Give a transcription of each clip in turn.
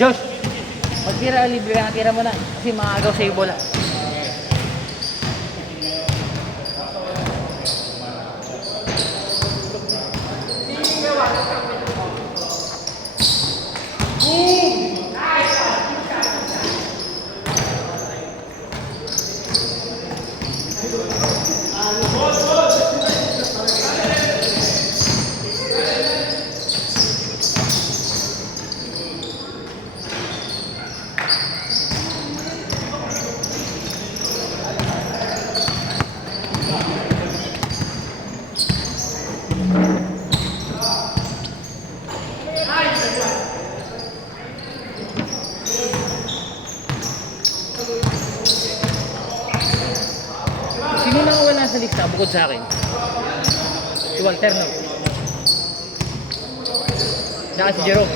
Josh, magtira, libre ka, tira mo na. Kasi maagaw sa iyo bola. Sino nakawala sa lista bukod sa akin? Si Walter, no? Saka si Jerome.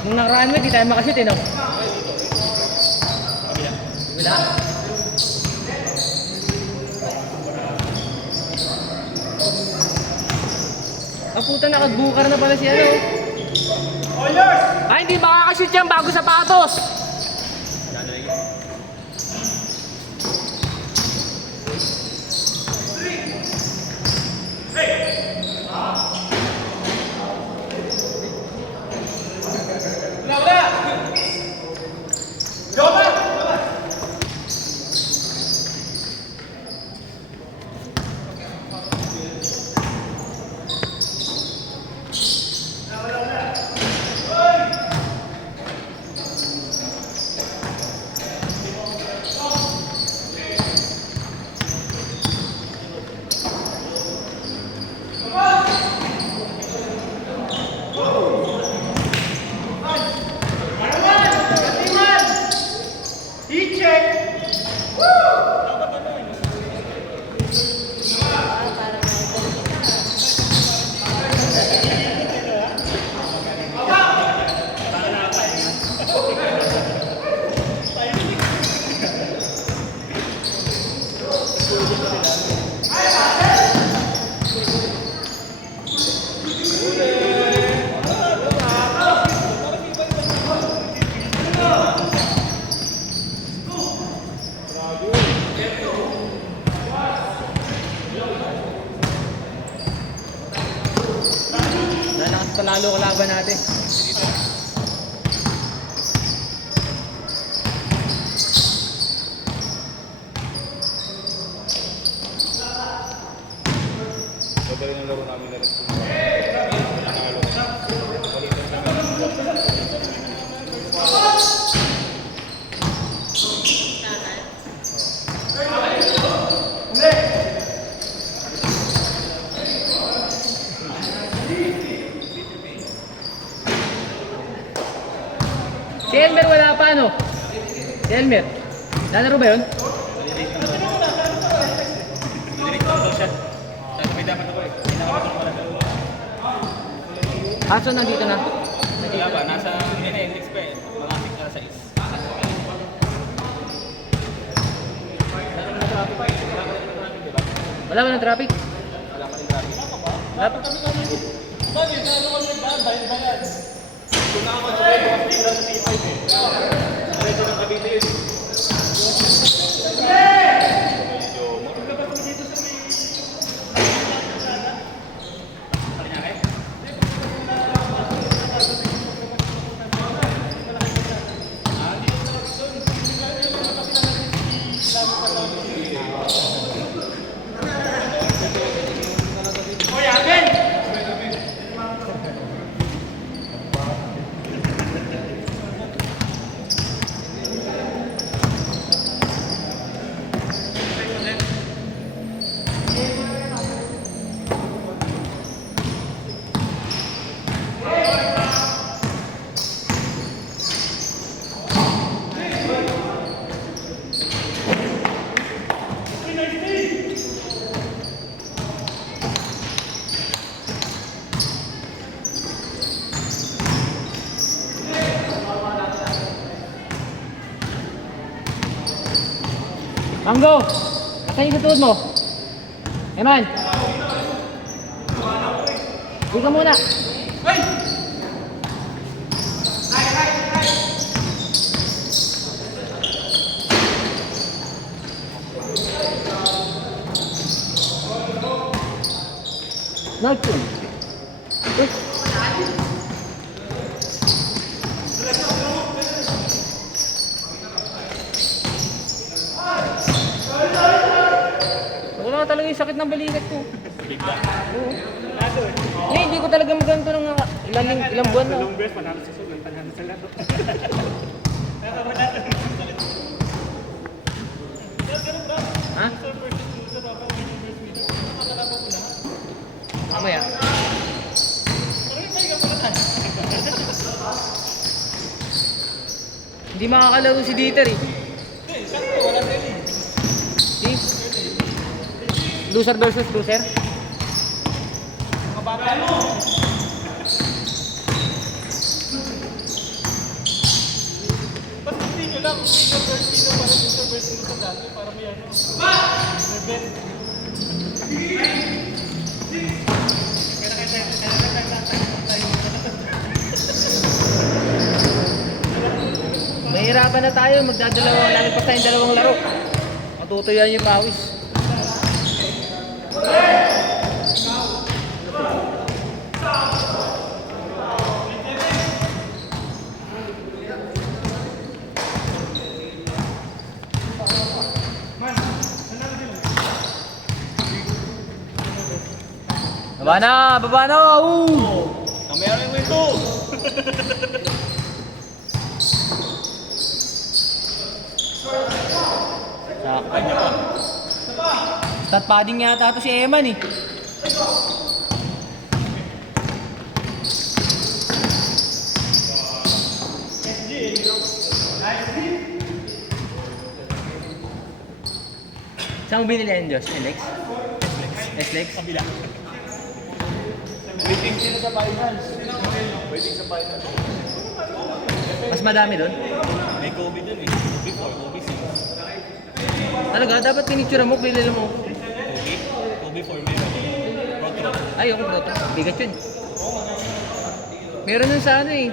Nung nakaraan mo, di tayo makashoot eh, no? Wala. Ah, puta, nakabukar na pala si ano. Ay, hindi makakashoot yan bago sapatos. Panalo kalaban natin. Sabay ng laro namin na rin. Si Elmer wala pa, no? Si Elmer. Lalaro ba yun? Aso nandito na? Wala ba? Nasa index pa eh. Mga alas 6. Wala ba ng traffic? Wala pa rin traffic. Wala pa. Kung nakakasabay, bukas bigla sa C5 eh. Diretso ng Cavite yun. Manggo! Saan yung tutuod mo? Eman! Di ka muna! Nagtun! Wala talaga yung sakit ng balikat ko. Bigla. Oo. Hindi ko talaga maganto ng ilang buwan na. Long breath, panalo sa sunod, panalo sa laro. Ha? Mamaya. Hindi makakalaro si Dieter eh. Si? Loser versus loser? Mga bata mo! Basta hindi nyo lang, winner versus winner, para loser versus loser dati, para may ano. Rebel. Mahirapan na tayo, magdadalawang, lalo pa tayong dalawang laro. Matutuyan yung pawis. Baba na! Baba na! Kami ano yung ito? Kanya pa. Stat padding yata ito si Eman eh. Saan mo binili yan, Diyos? NX? SLEX? Kabila. Waiting sila sa finals. Waiting sa finals. Mas madami doon? May COVID dun eh. Before, COVID 6. Talaga, dapat pinicture mo, bilhin mo. COVID 4 meron. Protro. Ay, ako bro. Bigat yun. Meron nun sa ano eh.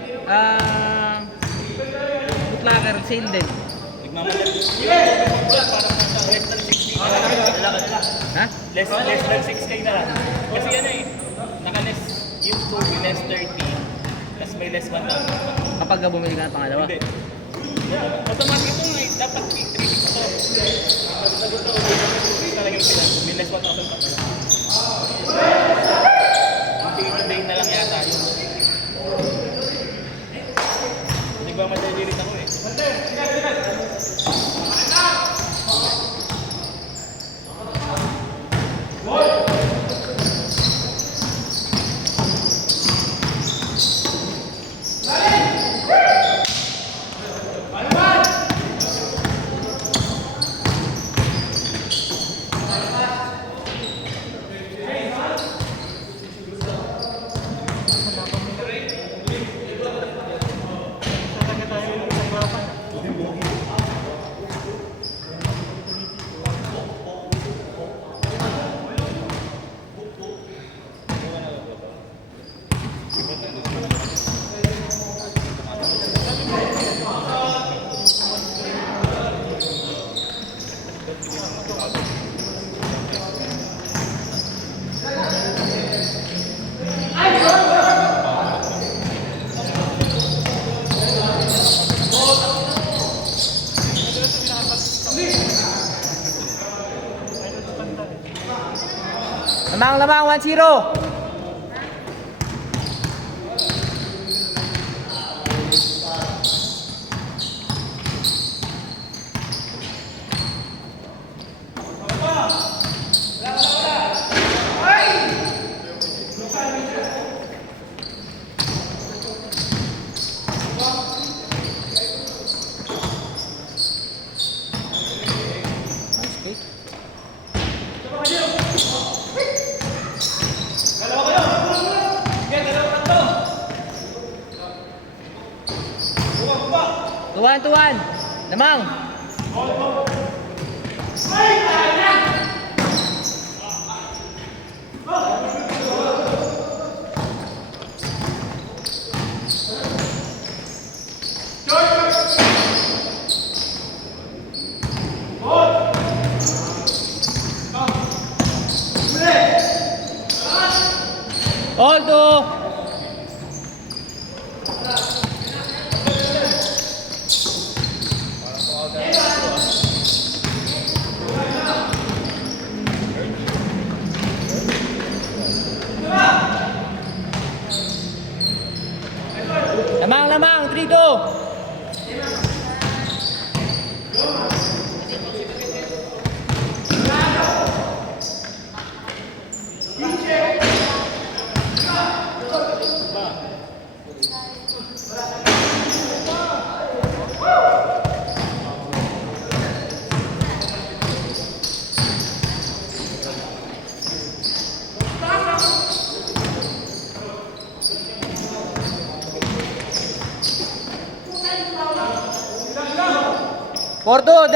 Bootlocker, sale din. Nagmamadali. Parang nasa less than 6K na lang. Ha? Less than 6K na lang. Kasi ano eh, naka-less yung 2, less 30, tapos may less 1,000. Kapag ka bumili ka ng pangalawa? Hindi. Automatic ito nga, dapat 3 weeks ito. Sagot ito, talagang sila. May less 1,000 pa pala. Day na lang yata yun. Nagmamadali rin ako eh. Lamang, 1-0. Nice kick. Tuwan. Lamang. All two. Lamang, 3-2. Porto, 2.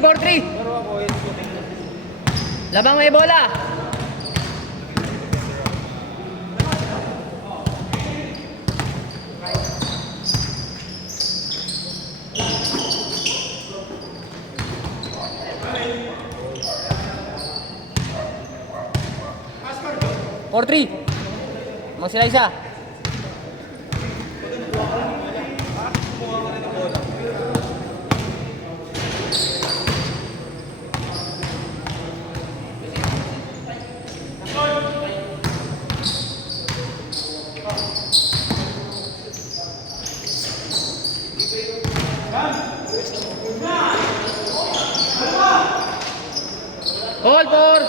Four three. Labang may bola. Four three. Mang sila isa. All four.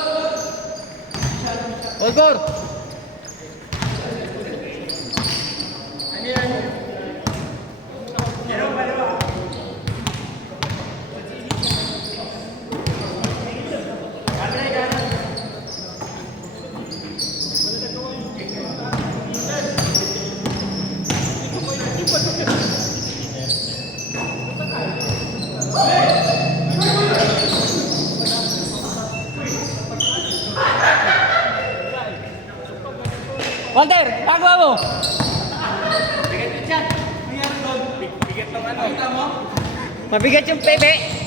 Walter, tagawa mo! Bigat ng ano? Mabigat yung pepe.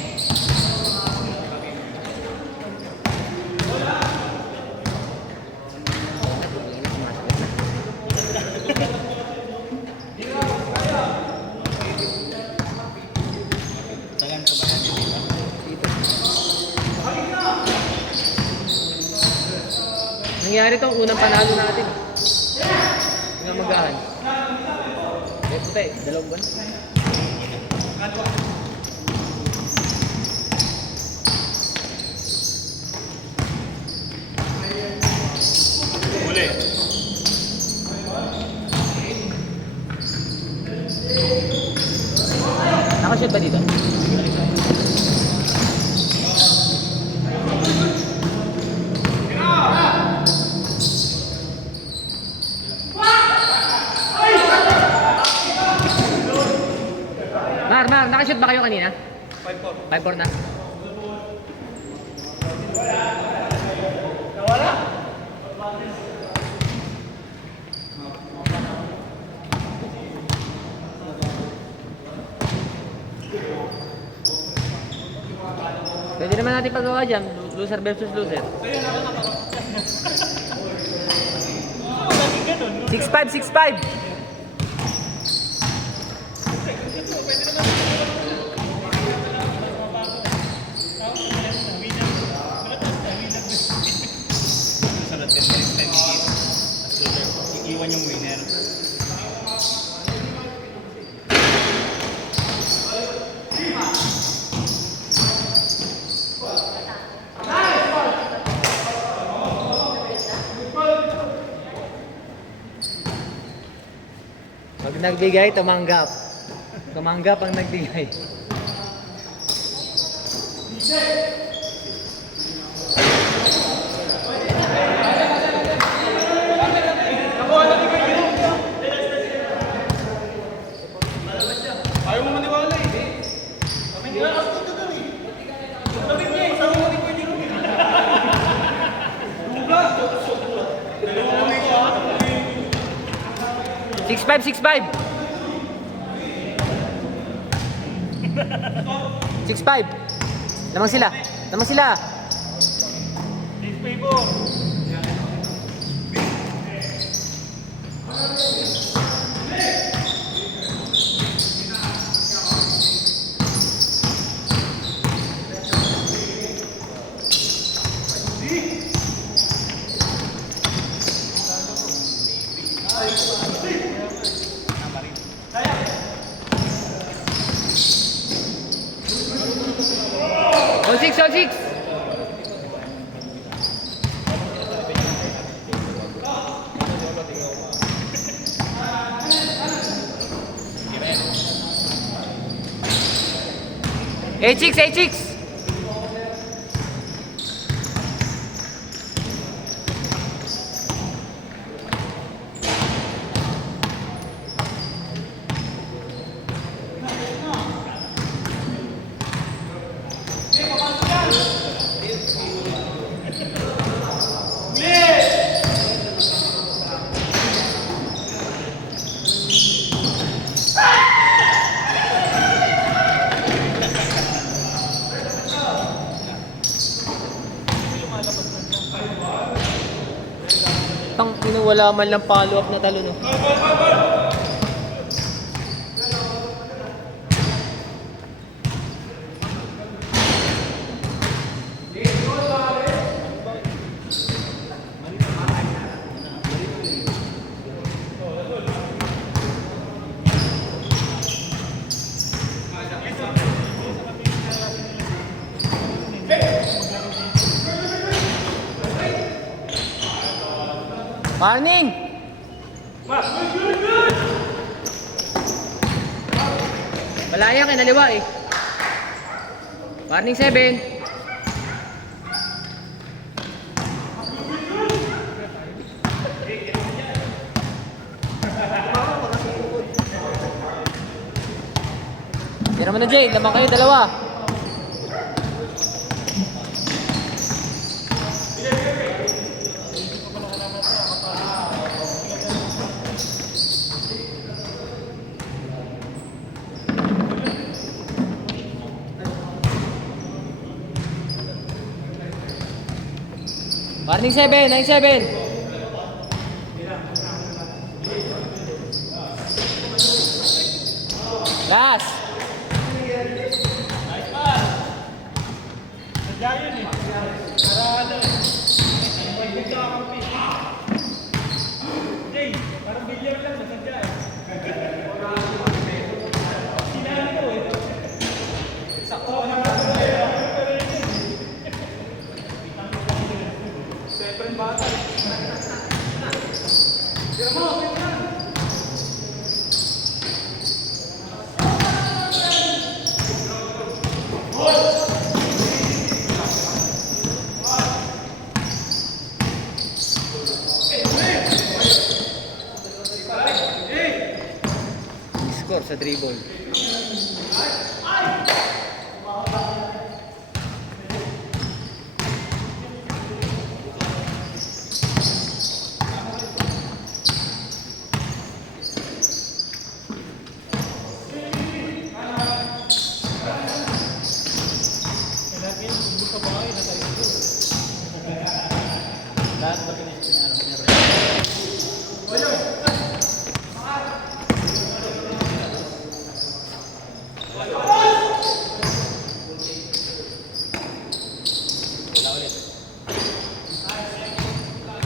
Nangyari tong unang panalo natin. Nga magahan. Ito tayo, 2 buwan. Uli. Nakashoot ba dito? Mar, nakashoot ba kayo kanina? 5-4. 5-4 na. Pwede naman natin pagawa dyan. Loser versus loser. 6'5", 6'5". Susunod din next time iiwan yung winner. Pag nagbigay, tumanggap. Tumanggap ang nagbigay. Ayaw mo maniwala eh. Six five, 6'5". 6'5". Lamang sila. Lamang sila. Please favor. On 6, on 6. Eight six, 8-6. Tang ina, wala man lang follow up na talo no. Morning! Malaya kinaliwa eh. Morning 7. Tira mo na Jay, lamang kayo dalawa. Morning 7, 9-7. Last. Nice pass. Sadya yun eh. Para ano eh. Pag-big ka kampi. Jay, parang billiard lang. Nasadya eh. Sinahan ko eh. Sakto na nga. Siyempre bata eh. Tira mo, tira mo. Score sa dribble.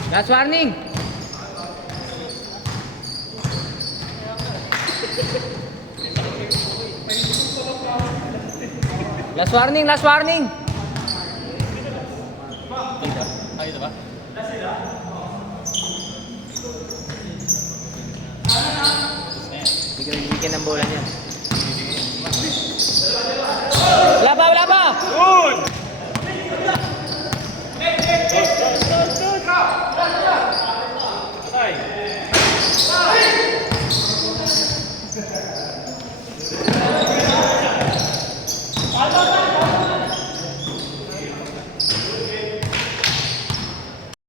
Last warning. Last warning, last warning. Dito. Dito ba? Hindi ka nagbibigyan ng bola niya. Wala pa, wala pa! Good!